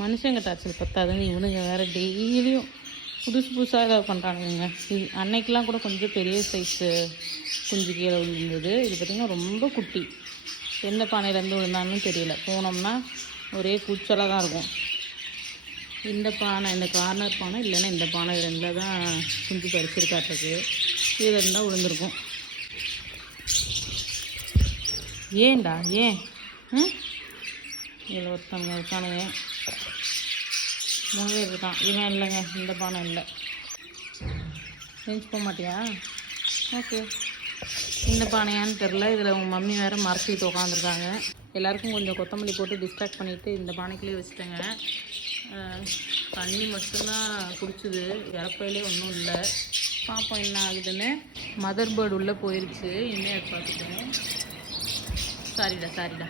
மனுஷங்க டார்ச்சல் பத்தாதுங்க, இவனுங்க வேறு டெய்லியும் புதுசு புதுசாக ஏதாவது பண்ணுறானுங்க. இது அன்னைக்கெலாம் கூட கொஞ்சம் பெரிய சைஸு குஞ்சு கீழே விழுந்தது. இது பார்த்திங்கன்னா ரொம்ப குட்டி. எந்த பானையிலேருந்து விழுந்தான்னு தெரியல. போனோம்னா ஒரே கூச்சலாக தான் இருக்கும். இந்த பானை, இந்த கார்னர் பானை இல்லைன்னா இந்த பானை ரெண்டில் தான் குஞ்சு பறிச்சிருக்காட்டுருக்கு. இதில் இருந்தால் விழுந்திருக்கும். ஏன்டா ஏன் இதில் ஒருத்தானுங்க 3 பேர் இருக்கான். இவன் இல்லைங்க, இந்த பானை இல்லை. செஞ்சு போக மாட்டியா? ஓகே. இந்த பானையான்னு தெரில. இதில் உங்கள் மம்மி வேறு மறைச்சிட்டு உட்காந்துருக்காங்க. எல்லாேருக்கும் கொஞ்சம் கொத்தமல்லி போட்டு டிஸ்ட்ராக்ட் பண்ணிவிட்டு இந்த பானைக்குள்ளேயே வச்சுட்டேங்க. தண்ணி மட்டும்தான் குடிச்சிது, இறப்பையிலே ஒன்றும் இல்லை. பார்ப்போம் என்ன ஆகுதுன்னு. மதர் பேர்டு உள்ளே போயிடுச்சு. இனிமேல் பார்த்துக்கோங்க. சாரிடா